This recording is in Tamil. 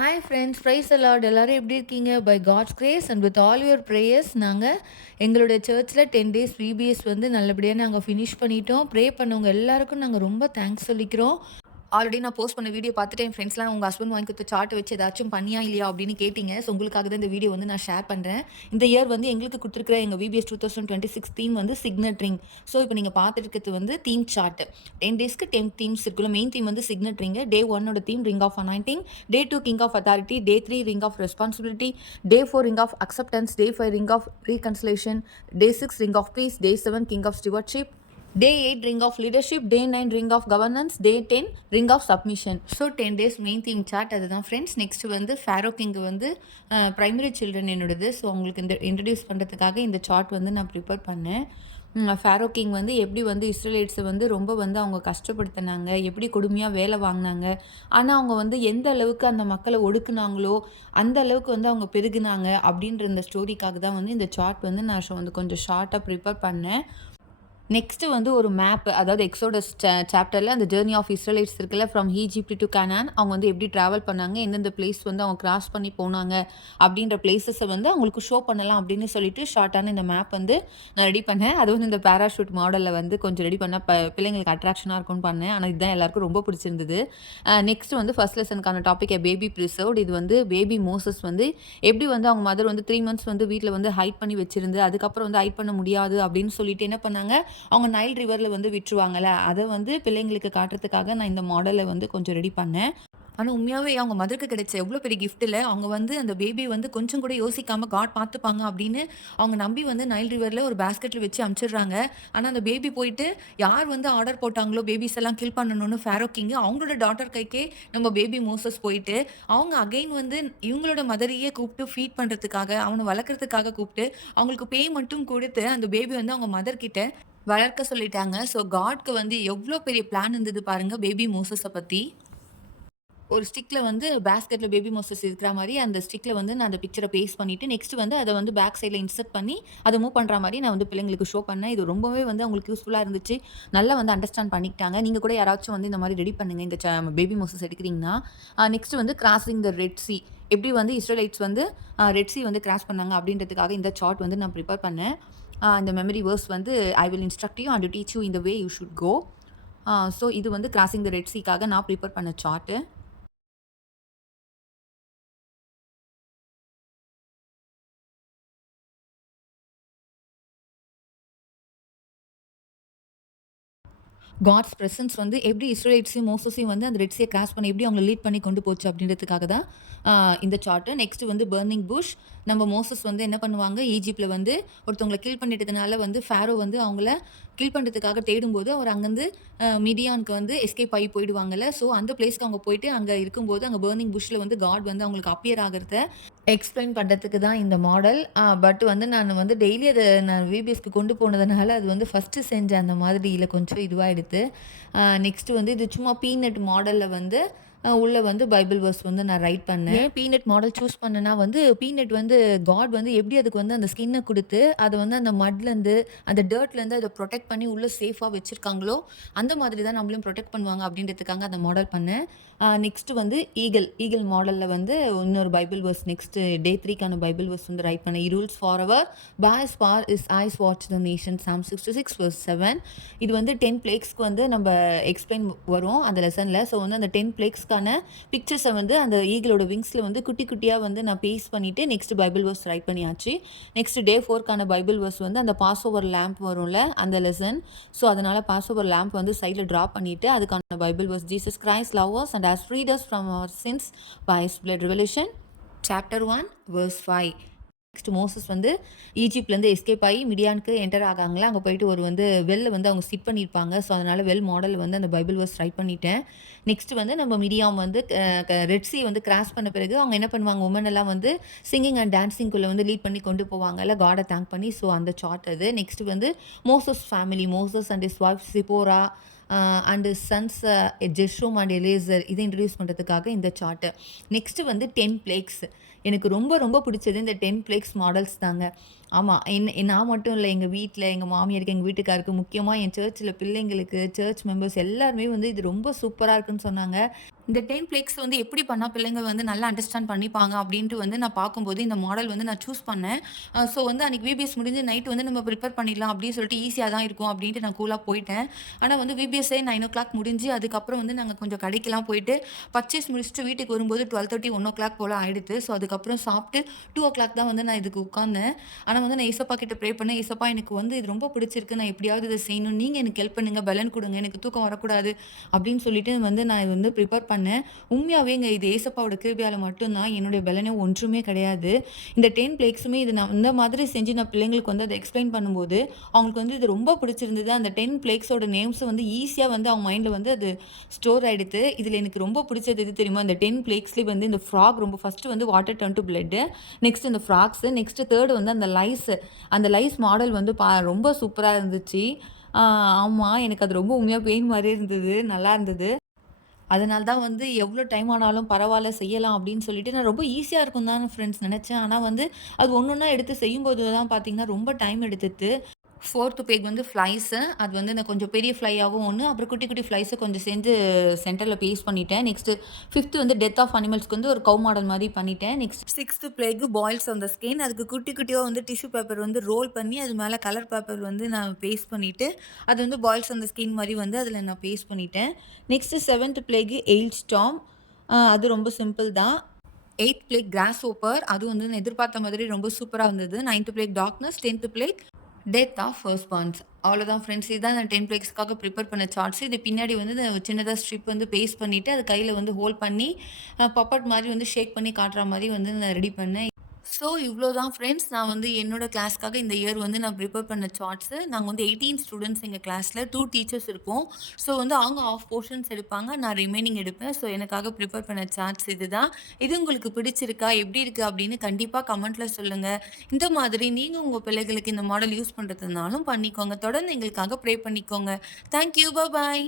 Hi friends, price allot. எல்லாரும் எப்படி இருக்கீங்க? By God's grace and with all your prayers நாங்கள் எங்களுடைய சர்ச்சில் 10 days விபிஎஸ் வந்து நல்லபடியாக நாங்கள் ஃபினிஷ் பண்ணிட்டோம். ப்ரே பண்ணவங்க எல்லாருக்கும் நாங்கள் ரொம்ப தேங்க்ஸ் சொல்லிக்கிறோம். ஆல்ரெடி நான் போஸ்ட் பண்ண வீடியோ பார்த்துட்டு என் ஃப்ரெண்ட்ஸ்லாம் உங்கள் ஹஸ்பண்ட் வாங்கி கொடுத்த சார்ட் வச்சு ஏதாச்சும் பண்ணியா இல்லையா அப்படின்னு கேட்டிங்க. ஸோ உங்களுக்காக தான் இந்த வீடியோ வந்து நான் ஷேர் பண்ணுறேன். இந்த இயர் வந்து எங்களுக்கு கொடுத்துருக்கிற எங்கள் விபிஎஸ் 2026 தீம் வந்து சிக்னட் ரிங். ஸோ இப்போ நீங்கள் பார்த்துட்டு இருக்கிறது வந்து தீம் சார்ட். 10 daysக்கு 10 தீம்ஸ் இருக்குல்ல. மெயின் தீம் வந்து signet ring. Day 1 theme ring of anointing, day 2 king of authority, day 3 ring of responsibility, day 4 ring of acceptance, day 5 ring of reconciliation, day 6 ring of peace, day 7 king of stewardship, day 8 ring of leadership, day 9 ring of governance, day 10 ring of submission. So 10 days main theme chart அதுதான் ஃப்ரெண்ட்ஸ். நெக்ஸ்ட் வந்து ஃபேரோ கிங் வந்து பிரைமரி சில்ட்ரன் என்னோடது. ஸோ உங்களுக்கு இந்த இன்ட்ரடியூஸ் பண்ணுறதுக்காக இந்த சார்ட் வந்து நான் ப்ரிப்பேர் பண்ணேன். ஃபேரோ கிங் வந்து எப்படி வந்து இஸ்ரேலைட்ஸை வந்து ரொம்ப வந்து அவங்க கஷ்டப்படுத்தினாங்க, எப்படி கொடுமையாக வேலை வாங்கினாங்க, ஆனால் அவங்க வந்து எந்த அளவுக்கு அந்த மக்களை ஒடுக்குனாங்களோ அந்த அளவுக்கு வந்து அவங்க பெருகுனாங்க அப்படின்ற இந்த ஸ்டோரிக்காக தான் வந்து இந்த சார்ட் வந்து நான் வந்து கொஞ்சம் ஷார்ட்டாக ப்ரிப்பேர் பண்ணேன். நெக்ஸ்ட்டு வந்து ஒரு மேப், அதாவது எக்ஸோடஸ் சாப்டரில் அந்த ஜேர்னி ஆஃப் இஸ்ரேலைட்ஸ் இருக்குல்ல, ஃப்ரம் ஈஜிப்ட் டு கனான். அவங்க வந்து எப்படி ட்ராவல் பண்ணாங்க, எந்தெந்த பிளேஸ் வந்து அவங்க கிராஸ் பண்ணி போனாங்க அப்படின்ற பிளேசஸை வந்து அவங்களுக்கு ஷோ பண்ணலாம் அப்படின்னு சொல்லிட்டு ஷார்ட்டான இந்த மேப் வந்து நான் ரெடி பண்ணேன். அது வந்து இந்த பேராஷூட் மாடலில் வந்து கொஞ்சம் ரெடி பண்ண பிள்ளைங்களுக்கு அட்ராக்ஷனாக இருக்கும்னு பண்ணேன். ஆனால் இதுதான் எல்லாருக்கும் ரொம்ப பிடிச்சிருந்தது. நெக்ஸ்ட் வந்து ஃபர்ஸ்ட் லெசனுக்கான டாபிக் பேபி ப்ரிசர்வ்ட். இது வந்து பேபி மோசஸ் வந்து எப்படி வந்து அவங்க மதர் வந்து 3 months வந்து வீட்டில் வந்து ஹைட் பண்ணி வச்சிருந்து அதுக்கப்புறம் வந்து ஹைட் பண்ண முடியாது அப்படின்னு சொல்லிட்டு என்ன பண்ணாங்க, அவங்க நைல் ரிவரில் வந்து விட்டுருவாங்கல்ல, அதை வந்து பிள்ளைங்களுக்கு காட்டுறதுக்காக நான் இந்த மாடலை வந்து கொஞ்சம் ரெடி பண்ணேன். ஆனால் உண்மையாகவே அவங்க மதருக்கு கிடைச்ச எவ்வளோ பெரிய கிஃப்ட் இல்லை. அவங்க வந்து அந்த பேபி வந்து கொஞ்சம் கூட யோசிக்காமல் காட் பார்த்துப்பாங்க அப்படின்னு அவங்க நம்பி வந்து நைல் ரிவரில் ஒரு பேஸ்கெட்டில் வச்சு அனுப்பிச்சிடுறாங்க. ஆனால் அந்த பேபி போயிட்டு யார் வந்து ஆர்டர் போட்டாங்களோ பேபிஸ் எல்லாம் கில் பண்ணணும்னு ஃபேரோ கிங் அவங்களோட டாட்டர் கைக்கே நம்ம பேபி மோசஸ் போயிட்டு அவங்க அகைன் வந்து இவங்களோட மதரையே கூப்பிட்டு ஃபீட் பண்ணுறதுக்காக அவனை வளர்க்குறதுக்காக கூப்பிட்டு அவங்களுக்கு பேமெண்ட்டும் கொடுத்து அந்த பேபி வந்து அவங்க மதர் கிட்ட வளர்க்க சொல்லிட்டாங்க. ஸோ காட்க்கு வந்து எவ்வளோ பெரிய பிளான் இருந்தது பாருங்க பேபி மோசஸை பற்றி. ஒரு ஸ்டிக்கில் வந்து பேஸ்கெட்டில் பேபி மோசஸ் இருக்கிற மாதிரி அந்த ஸ்டிக்கில் வந்து நான் அந்த பிக்சரை பேஸ்ட் பண்ணிவிட்டு நெக்ஸ்ட் வந்து அதை வந்து பேக் சைடில் இன்சர்ட் பண்ணி அதை மூவ் பண்ணுற மாதிரி நான் வந்து பிள்ளைங்களுக்கு ஷோ பண்ணேன். இது ரொம்பவே வந்து அவங்களுக்கு யூஸ்ஃபுல்லாக இருந்துச்சு. நல்லா வந்து அண்டர்ஸ்டாண்ட் பண்ணிக்கிட்டாங்க. நீங்கள் கூட யாராச்சும் வந்து இந்த மாதிரி ரெடி பண்ணுங்கள் இந்த பேபி மோசஸ் எடுக்கிறீங்கன்னா. நெக்ஸ்ட் வந்து கிராசிங் த ரெட் சி, எப்படி வந்து இஸ்ரேலைட்ஸ் வந்து ரெட் சி வந்து கிராஸ் பண்ணாங்க அப்படின்றதுக்காக இந்த சார்ட் வந்து நான் ப்ரிப்பேர் பண்ணேன். இந்த மெமரி வேர்ஸ் வந்து I will instruct you and teach you in the way you should go. So இது வந்து கிராசிங் த ரெட் சீக்காக நான் ப்ரிப்பேர் பண்ண சார்ட்டு. காட்ஸ் பிரசன்ஸ் வந்து எப்படி இஸ்ரேலைட்ஸையும் மோசஸையும் வந்து அந்த ரெட் சீயை கிராஸ் பண்ணி எப்படி அவங்கள லீட் பண்ணி கொண்டு போச்சு அப்படின்றதுக்காக தான் இந்த சார்ட்டு. நெக்ஸ்ட் வந்து பர்னிங் புஷ். நம்ம மோசஸ் வந்து என்ன பண்ணுவாங்க, ஈஜிப்டில் வந்து ஒருத்தவங்களை கில் பண்ணிட்டதுனால வந்து ஃபேரோ வந்து அவங்கள கில் பண்ணுறதுக்காக தேடும்போது அவர் அங்கேருந்து மிடியானுக்கு வந்து எஸ்கேப் ஆகி போயிடுவாங்கல்ல. ஸோ அந்த பிளேஸ்க்கு அவங்க போயிட்டு அங்கே இருக்கும்போது அங்கே பர்னிங் புஷ்ஷில் வந்து காட் வந்து அவங்களுக்கு அப்பியர் ஆகிறத எக்ஸ்பிளைன் பண்ணுறதுக்கு தான் இந்த மாடல். பட் வந்து நான் வந்து டெய்லி அதை நான் விபிஎஸ்க்கு கொண்டு போனதுனால அது வந்து ஃபஸ்ட்டு செஞ்ச அந்த மாதிரி இல்லை, கொஞ்சம் இதுவாகிடுது. நெக்ஸ்ட்டு வந்து இது சும்மா பீனட் மாடலில் வந்து உள்ள வந்து பைபிள் வேர்ஸ் வந்து நான் ரைட் பண்ணேன். ஏன் பீனட் மாடல் சூஸ் பண்ணேன்னா வந்து பீனட் வந்து காட் வந்து எப்படி அதுக்கு வந்து அந்த ஸ்கின்னை கொடுத்து அதை வந்து அந்த மட்லேருந்து அந்த டர்ட்லேருந்து அதை ப்ரொடெக்ட் பண்ணி உள்ளே சேஃபாக வச்சுருக்காங்களோ அந்த மாதிரி தான் நம்மளையும் ப்ரொடெக்ட் பண்ணுவாங்க அப்படின்றதுக்காக அந்த மாடல் பண்ணேன். நெக்ஸ்ட்டு வந்து ஈகிள் மாடலில் வந்து இன்னொரு பைபிள் வேர்ஸ் நெக்ஸ்ட்டு டே 3க்கான பைபிள் வேர்ஸ் வந்து ரைட் பண்ணேன். ரூல்ஸ் ஃபார் அவர் பாஸ் power his eyes watch the nation psalm 66:7. இது வந்து 10 பிளேக்ஸ்க்கு வந்து நம்ம எக்ஸ்பிளைன் வரும் அந்த லெசனில். ஸோ வந்து அந்த 10 பிளேக்ஸ்க்கான பிக்சர்ஸை வந்து அந்த ஈகிளோட விங்ஸில் வந்து குட்டி குட்டியாக வந்து நான் பேஸ்ட் பண்ணிவிட்டு நெக்ஸ்ட் பைபிள் வேர்ஸ் ரைட் பண்ணியாச்சு. நெக்ஸ்ட் டே 4க்கான பைபிள் வேர்ஸ் வந்து அந்த பாஸ் ஓவர் லேம்ப் வரும்ல அந்த லெசன். ஸோ அதனால் பாஸ் ஓவர் லேம்ப் வந்து சைடில் ட்ரா பண்ணிவிட்டு அதுக்கான Bible verse Jesus Christ love us and has freed us from our sins by his blood. Revelation chapter 1 verse 5. Next Moses வந்து ஈஜிப்ட்லேருந்து எஸ்கேப் ஆகி மிடியானுக்கு என்டர் ஆகாங்களா, அங்கே போயிட்டு ஒரு வந்து வெல்ல வந்து அவங்க சிட் பண்ணியிருப்பாங்க. ஸோ அதனால் வெல் மாடல் வந்து அந்த பைபிள் வேர்ஸ் ரைட் பண்ணிட்டேன். நெக்ஸ்ட் வந்து நம்ம மிடியாம் வந்து ரெட் சி வந்து கிராஸ் பண்ண பிறகு அவங்க என்ன பண்ணுவாங்க, உமன் எல்லாம் வந்து சிங்கிங் அண்ட் டான்ஸிங்குள்ளே வந்து லீட் பண்ணி கொண்டு போவாங்கல்ல காடை தேங்க் பண்ணி. ஸோ அந்த சார்ட் அது. நெக்ஸ்ட் வந்து Moses family, Moses and his wife Zipporah and sons Gershom and Eleazar இதை இன்ட்ரடியூஸ் பண்ணுறதுக்காக இந்த சார்ட்டு. நெக்ஸ்ட்டு வந்து 10 பிளேக்ஸ். எனக்கு ரொம்ப ரொம்ப பிடிச்சது இந்த 10 பிளேக்ஸ் மாடல்ஸ் தாங்க. ஆமாம், நான் மட்டும் இல்லை, எங்கள் வீட்டில் எங்கள் மாமியாருக்கு எங்கள் வீட்டுக்காருக்கு முக்கியமாக என் சர்ச்சில் பிள்ளைங்களுக்கு சர்ச் மெம்பர்ஸ் எல்லாருமே வந்து இது ரொம்ப சூப்பராக இருக்குன்னு சொன்னாங்க. இந்த 10 பிளேக்ஸ் வந்து எப்படி பண்ணா பிள்ளைங்க வந்து நல்லா அண்டர்ஸ்டாண்ட் பண்ணிப்பாங்க அப்படின்ட்டு வந்து நான் பார்க்கும்போது, இந்த மாடல் வந்து நான் சூஸ் பண்ணேன். ஸோ வந்து அன்னைக்கு விபிஎஸ் முடிஞ்சு நைட் வந்து நம்ம ப்ரிப்பேர் பண்ணிடலாம் அப்படின்னு சொல்லிட்டு ஈஸியா தான் இருக்கும் அப்படின்ட்டு நான் கூலா போயிட்டேன். ஆனா வந்து விபிஎஸ்ஸே 9:00 முடிஞ்சு, அதுக்கப்புறம் வந்து நாங்க கொஞ்சம் கடைக்கெல்லாம் போயிட்டு பர்ச்சேஸ் முடிச்சுட்டு வீட்டுக்கு வரும்போது 12:30, 1:00 போல ஆயிடுது. ஸோ அதுக்கப்புறம் சாப்பிட்டு 2:00 தான் வந்து நான் இதுக்கு உட்கார்ந்தேன். ஆனா வந்து நான் ஏசப்பா கிட்ட ப்ரே பண்ணேன். ஏசப்பா எனக்கு வந்து இது ரொம்ப பிடிச்சிருக்கு. நான் எப்படியாவது இத செய்யணும். நீங்க எனக்கு ஹெல்ப் பண்ணுங்க. பலன் குடுங்க. எனக்கு தூக்கம் வரக்கூடாது அப்படின்னு சொல்லிட்டு வந்து நான் வந்து ப்ரிப்பேர் பண்ணேன். உண்மையாவேங்க இது ஏசப்பாவோட கிருபையால மட்டும் தான். என்னுடைய பலனே ஒன்றுமே கிடையாது. இந்த 10 பிளேக்ஸுமே இது நான் இந்த மாதிரி செஞ்சு நான் பிள்ளைங்களுக்கு வந்து அத எக்ஸ்ப்ளைன் பண்ணும்போது, அவங்களுக்கு வந்து இது ரொம்ப பிடிச்சிருந்தது. அந்த 10 பிளேக்ஸோட நேம்ஸ் வந்து ஈஸியா வந்து அவங்க மைண்ட்ல வந்து அது ஸ்டோர் ஆயிடுத்து. இதுல எனக்கு ரொம்ப பிடிச்சது எது தெரியுமா? இந்த 10 பிளேக்ஸ்லயே வந்து இந்த ஃப்ராக் ரொம்ப ஃபர்ஸ்ட்டு வந்து water turn to blood. Next இந்த ஃப்ராக்ஸு. நெக்ஸ்ட் 3 வந்து அந்த லைஸ். அந்த லைஸ் மாடல் வந்து ரொம்ப சூப்பரா இருந்துச்சு. ஆ ஆமா. எனக்கு அது ரொம்ப உண்மையா பேயின் மாரியே இருந்தது. நல்லா இருந்தது. அதனால தான் வந்து எவ்வளோ டைம் ஆனாலும் பரவால்ல செய்யலாம் அப்படின்னு சொல்லிட்டு நான் ரொம்ப ஈஸியா இருக்கும் தான் ஃப்ரெண்ட்ஸ் நெனச்சேன். ஆனா வந்து அது ஒண்ணொண்ணா எடுத்து செய்யும்போது தான் பார்த்தீங்கன்னா, ரொம்ப டைம் எடுத்துத்து. 4த் பேக் வந்து ஃப்ளைஸு. அது வந்து இந்த கொஞ்சம் பெரிய ஃப்ளையாவும் ஒண்ணு, அப்புறம் குட்டி குட்டி ஃப்ளைஸ கொஞ்சம் செஞ்சு சென்டர்ல பேஸ்ட் பண்ணிட்டேன். நெக்ஸ்ட்டு 5த் வந்து டெத் ஆஃப் அனிமல்ஸ்க்கு வந்து ஒரு கவ் மாடல் மாரி பண்ணிட்டேன். நெக்ஸ்ட் 6த் plague boils on the skin. அதுக்கு குட்டி குட்டியா வந்து டிஷ்யூ பேப்பர் வந்து ரோல் பண்ணி, அது மேல கலர் பேப்பர் வந்து நான் பேஸ்ட் பண்ணிட்டு, அது வந்து பாய்ல்ஸ் ஆன் த ஸ்கின் மாரி வந்து அதில நான் பேஸ்ட் பண்ணிட்டேன். நெக்ஸ்ட்டு 7த் பிளேக் எயில் ஸ்டார்ம். அது ரொம்ப சிம்பிள் தான். 8த் பிளேக் கிராஸ் ஹோப்பர். அதுவும் வந்து நான் எதிர்பார்த்த மாதிரி ரொம்ப சூப்பரா வந்தது. 9த் பிளேக் டார்க்னஸ். 10த் plague death of first borns. அவ்வளோதான் ஃப்ரெண்ட்ஸ். இதுதான் நான் 10 பிளேக்ஸ்க்காக ப்ரிப்பேர் பண்ண சார்ட்ஸ். இது பின்னாடி வந்து சின்னதா ஸ்ட்ரிப் வந்து பேஸ்ட் பண்ணிட்டு, அது கையில வந்து ஹோல்ட் பண்ணி, பப்பட் மாரி வந்து ஷேக் பண்ணி காட்டுற மாரி வந்து நான் ரெடி பண்ணேன். ஸோ இவ்ளோ தான் ஃப்ரெண்ட்ஸ். நான் வந்து என்னோட கிளாஸ்க்காக இந்த இயர் வந்து நான் ப்ரிப்பேர் பண்ண சார்ட்ஸு. நாங்க வந்து 18 ஸ்டூடண்ட்ஸ் எங்க கிளாஸ்ல. 2 டீச்சர்ஸ் இருப்போம். ஸோ வந்து அவங்க ஆஃப் போர்ஷன்ஸ் எடுப்பாங்க. நான் ரிமைனிங் எடுப்பேன். ஸோ எனக்காக ப்ரிப்பேர் பண்ண சார்ட்ஸ் இதுதான். இது உங்களுக்கு பிடிச்சிருக்கா? எப்படி இருக்கு? அப்படின்னு கண்டிப்பா கமெண்ட்ல சொல்லுங்க. இந்த மாதிரி நீங்க உங்க பிள்ளைகளுக்கு இந்த மாடல் யூஸ் பண்றதுனாலும் பண்ணிக்கோங்க. தொடர்ந்து எங்களுக்காக ப்ரே பண்ணிக்கோங்க. Thank you. பாய்.